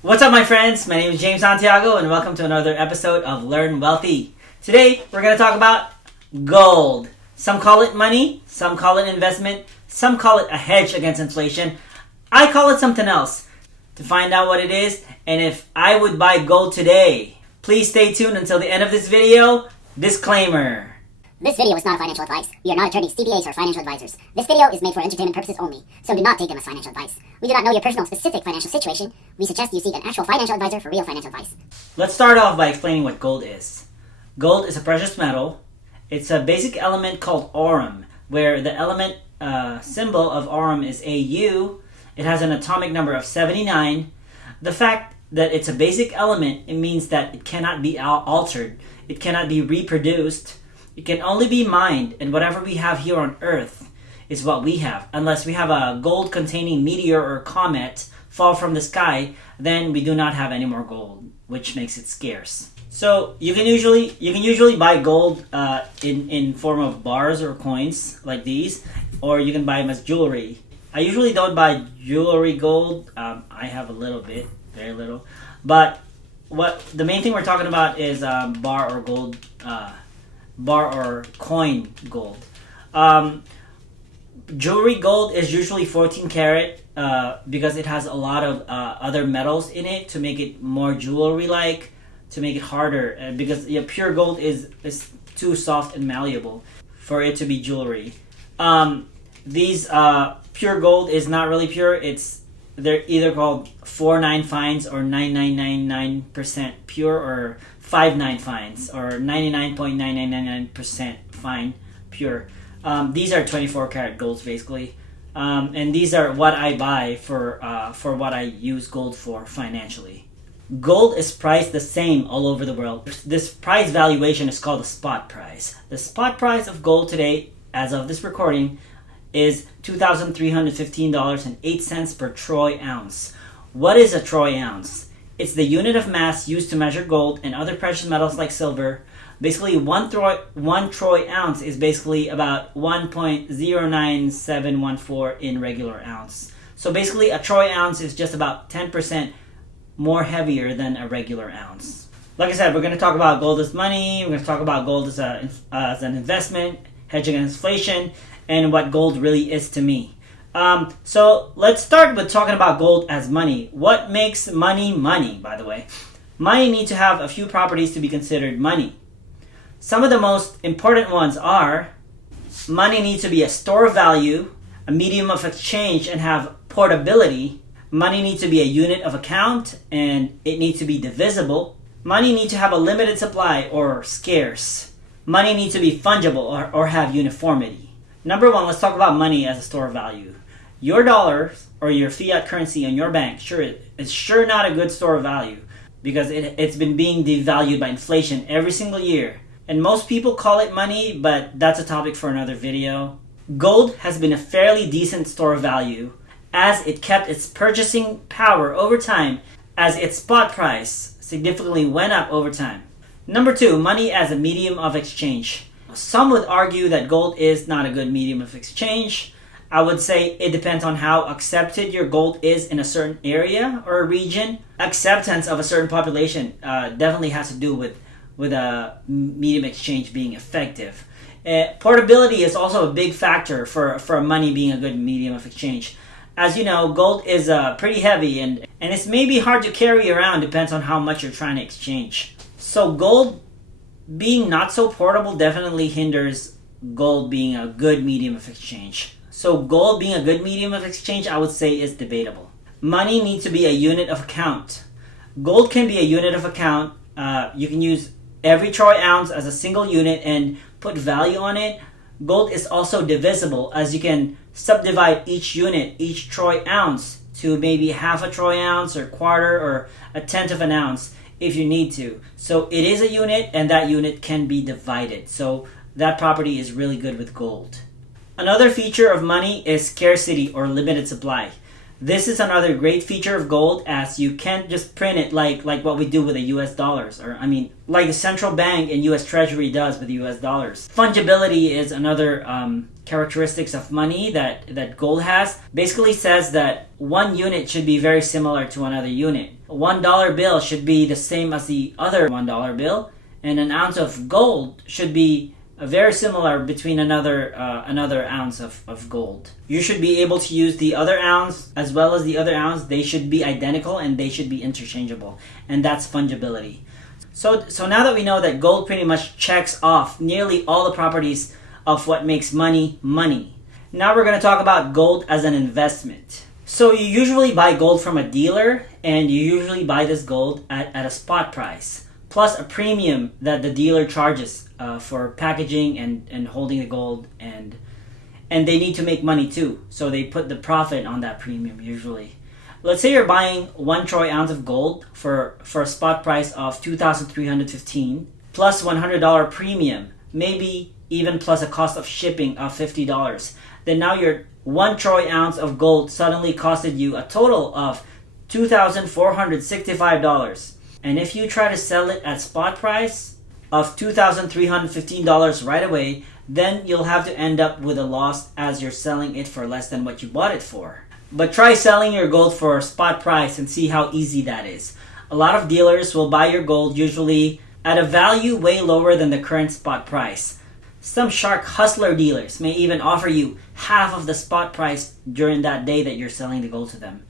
What's up, my friends? My name is James Santiago, and welcome to another episode of Learn Wealthy. Today, we're going to talk about gold. Some call it money, some call it investment, some call it a hedge against inflation. I call it something else. To find out what it is, and if I would buy gold today, please stay tuned until the end of this video. Disclaimer. This video is not financial advice. We are not attorneys, CPAs, or financial advisors. This video is made for entertainment purposes only, so do not take them as financial advice. We do not know your personal specific financial situation. We suggest you seek an actual financial advisor for real financial advice. Let's start off by explaining what gold is. Gold is a precious metal. It's a basic element called aurum, where the element symbol of aurum is Au. It has an atomic number of 79. The fact that it's a basic element, it means that it cannot be altered. It cannot be reproduced. It can only be mined, and whatever we have here on Earth is what we have. Unless we have a gold-containing meteor or comet fall from the sky, then we do not have any more gold, which makes it scarce. So you can usually buy gold in form of bars or coins like these, or you can buy them as jewelry. I usually don't buy jewelry gold. I have a little bit, very little, but the main thing we're talking about is bar or gold. Bar or coin gold. Jewelry gold is usually 14 karat because it has a lot of other metals in it to make it more jewelry-like, to make it harder. Because pure gold is too soft and malleable for it to be jewelry. These pure gold is not really pure. They're either called 4-9 fines or 9999% pure, or 5-9 fines or 99.9999% fine pure. These are 24 karat golds basically, and these are what I buy for what I use gold for financially. Gold is priced the same all over the world. This price valuation is called the spot price. The spot price of gold today, as of this recording, is $2,315.08 per troy ounce. What is a troy ounce? It's the unit of mass used to measure gold and other precious metals like silver. Basically, one troy ounce is basically about 1.09714 in regular ounce. So basically, a troy ounce is just about 10% more heavier than a regular ounce. Like I said, we're going to talk about gold as money. We're going to talk about gold as an investment, hedging against inflation, and what gold really is to me. So let's start with talking about gold as money. What makes money money, by the way? Money needs to have a few properties to be considered money. Some of the most important ones are: money needs to be a store of value, a medium of exchange, and have portability. Money needs to be a unit of account, and it needs to be divisible. Money needs to have a limited supply or scarce. Money needs to be fungible or have uniformity. Number one, let's talk about money as a store of value. Your dollars or your fiat currency in your bank is sure not a good store of value, because it's been being devalued by inflation every single year. And most people call it money, but that's a topic for another video. Gold has been a fairly decent store of value, as it kept its purchasing power over time, as its spot price significantly went up over time. Number two, money as a medium of exchange. Some would argue that gold is not a good medium of exchange. I would say it depends on how accepted your gold is in a certain area or a region. Acceptance of a certain population definitely has to do with a medium exchange being effective. Portability is also a big factor for money being a good medium of exchange. As you know, gold is pretty heavy, and it's maybe hard to carry around, depends on how much you're trying to exchange. So gold being not so portable definitely hinders gold being a good medium of exchange. So gold being a good medium of exchange, I would say, is debatable. Money needs to be a unit of account. Gold can be a unit of account. You can use every troy ounce as a single unit and put value on it. Gold is also divisible, as you can subdivide each unit, each troy ounce, to maybe half a troy ounce or quarter or a tenth of an ounce if you need to. So it is a unit, and that unit can be divided. So that property is really good with gold. Another feature of money is scarcity or limited supply. This is another great feature of gold, as you can't just print it like what we do with the US dollars, or like the central bank and US Treasury does with the US dollars. Fungibility is another characteristics of money that gold has. Basically says that one unit should be very similar to another unit. A $1 bill should be the same as the other $1 bill, and an ounce of gold should be very similar between another ounce of gold. You should be able to use the other ounce as well as the other ounce. They should be identical and they should be interchangeable, and that's fungibility. So now that we know that gold pretty much checks off nearly all the properties of what makes money money, now we're going to talk about gold as an investment. So you usually buy gold from a dealer, and you usually buy this gold at a spot price, plus a premium that the dealer charges for packaging and holding the gold, and they need to make money too, so they put the profit on that premium usually. Let's say you're buying 1 troy ounce of gold for a spot price of $2,315 plus $100 premium, maybe even plus a cost of shipping of $50. Then now your 1 troy ounce of gold suddenly costed you a total of $2,465. And if you try to sell it at spot price of $2,315 right away, then you'll have to end up with a loss, as you're selling it for less than what you bought it for. But try selling your gold for a spot price and see how easy that is. A lot of dealers will buy your gold usually at a value way lower than the current spot price. Some shark hustler dealers may even offer you half of the spot price during that day that you're selling the gold to them.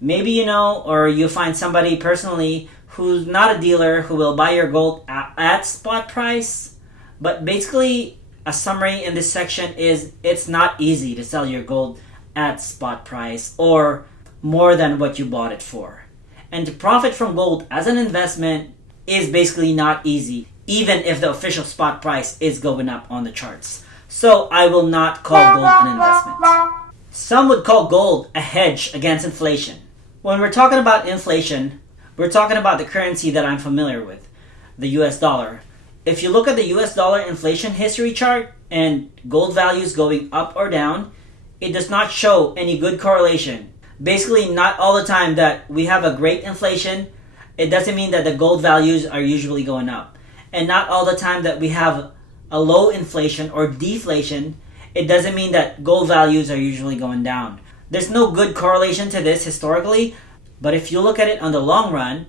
Maybe you know, or you find somebody personally who's not a dealer who will buy your gold at spot price. But basically, a summary in this section is it's not easy to sell your gold at spot price or more than what you bought it for. And to profit from gold as an investment is basically not easy, even if the official spot price is going up on the charts. So I will not call gold an investment. Some would call gold a hedge against inflation. When we're talking about inflation, we're talking about the currency that I'm familiar with, the US dollar. If you look at the US dollar inflation history chart and gold values going up or down, it does not show any good correlation. Basically, not all the time that we have a great inflation, it doesn't mean that the gold values are usually going up. And not all the time that we have a low inflation or deflation, it doesn't mean that gold values are usually going down. There's no good correlation to this historically, but if you look at it on the long run,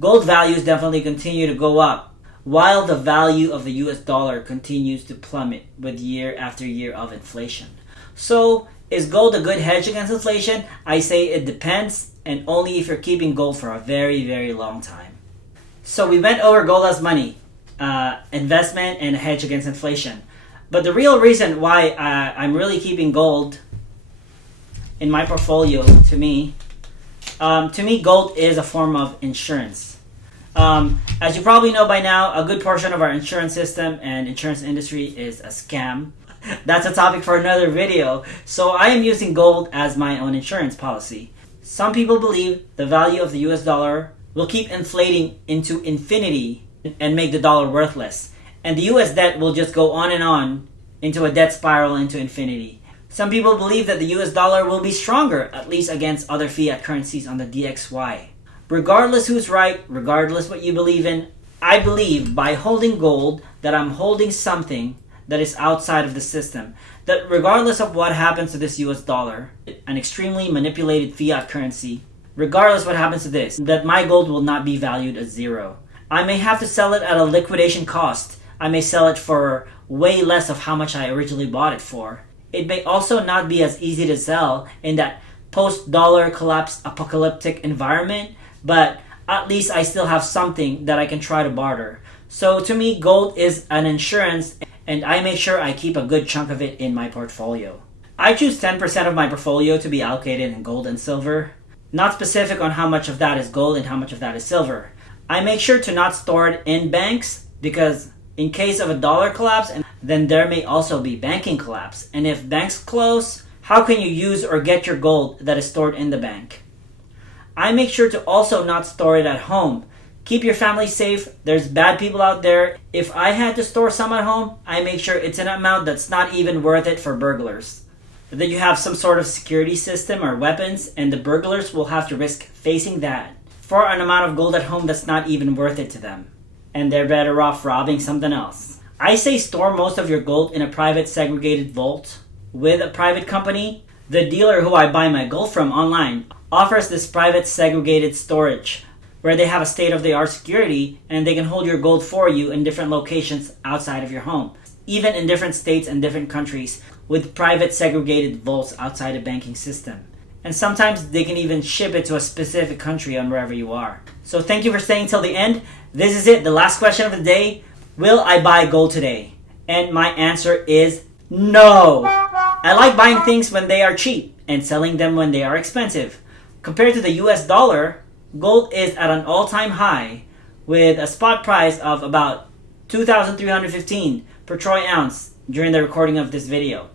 gold values definitely continue to go up, while the value of the US dollar continues to plummet with year after year of inflation. So, is gold a good hedge against inflation? I say it depends, and only if you're keeping gold for a very, very long time. So we went over gold as money, investment, and a hedge against inflation. But the real reason why I'm really keeping gold in my portfolio, to me, gold is a form of insurance. As you probably know by now, a good portion of our insurance system and insurance industry is a scam. That's a topic for another video. So I am using gold as my own insurance policy. Some people believe the value of the US dollar will keep inflating into infinity and make the dollar worthless. And the US debt will just go on and on into a debt spiral into infinity. Some people believe that the US dollar will be stronger, at least against other fiat currencies on the DXY. Regardless who's right, regardless what you believe in, I believe by holding gold that I'm holding something that is outside of the system. That regardless of what happens to this US dollar, an extremely manipulated fiat currency, regardless what happens to this, that my gold will not be valued at zero. I may have to sell it at a liquidation cost. I may sell it for way less of how much I originally bought it for. It may also not be as easy to sell in that post-dollar collapse apocalyptic environment, but at least I still have something that I can try to barter. So to me, gold is an insurance, and I make sure I keep a good chunk of it in my portfolio. I choose 10% of my portfolio to be allocated in gold and silver, not specific on how much of that is gold and how much of that is silver. I make sure to not store it in banks because in case of a dollar collapse, then there may also be banking collapse. And if banks close, how can you use or get your gold that is stored in the bank? I make sure to also not store it at home. Keep your family safe. There's bad people out there. If I had to store some at home, I make sure it's an amount that's not even worth it for burglars. that you have some sort of security system or weapons, and the burglars will have to risk facing that for an amount of gold at home that's not even worth it to them. And they're better off robbing something else. I say store most of your gold in a private segregated vault with a private company. The dealer who I buy my gold from online offers this private segregated storage where they have a state-of-the-art security and they can hold your gold for you in different locations outside of your home, even in different states and different countries with private segregated vaults outside a banking system. And sometimes they can even ship it to a specific country on wherever you are. So thank you for staying till the end. This is it, the last question of the day. Will I buy gold today? And my answer is no. I like buying things when they are cheap and selling them when they are expensive. Compared to the US dollar, gold is at an all-time high with a spot price of about $2,315 per troy ounce during the recording of this video.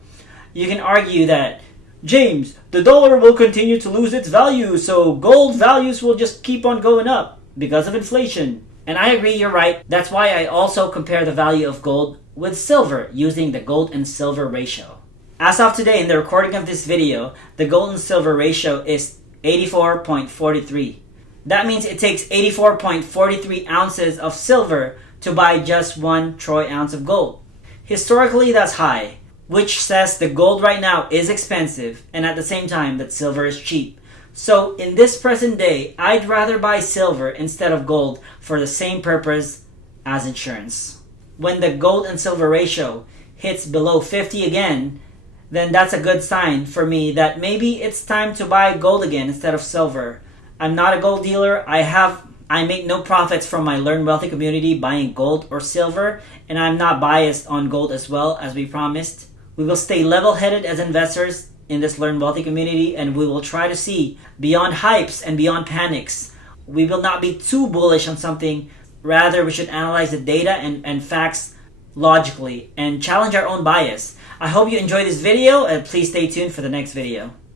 You can argue that, James, the dollar will continue to lose its value, so gold values will just keep on going up because of inflation. And I agree, you're right. That's why I also compare the value of gold with silver using the gold and silver ratio. As of today, in the recording of this video, the gold and silver ratio is 84.43. That means it takes 84.43 ounces of silver to buy just 1 troy ounce of gold. Historically, that's high, which says the gold right now is expensive and at the same time that silver is cheap. So in this present day, I'd rather buy silver instead of gold for the same purpose as insurance. When the gold and silver ratio hits below 50 again, then that's a good sign for me that maybe it's time to buy gold again instead of silver. I'm not a gold dealer. I make no profits from my Learn Wealthy community buying gold or silver, and I'm not biased on gold as well, as we promised. We will stay level-headed as investors in this Learn Wealthy community, and we will try to see beyond hypes and beyond panics. We will not be too bullish on something. Rather, we should analyze the data and facts logically and challenge our own bias. I hope you enjoyed this video, and please stay tuned for the next video.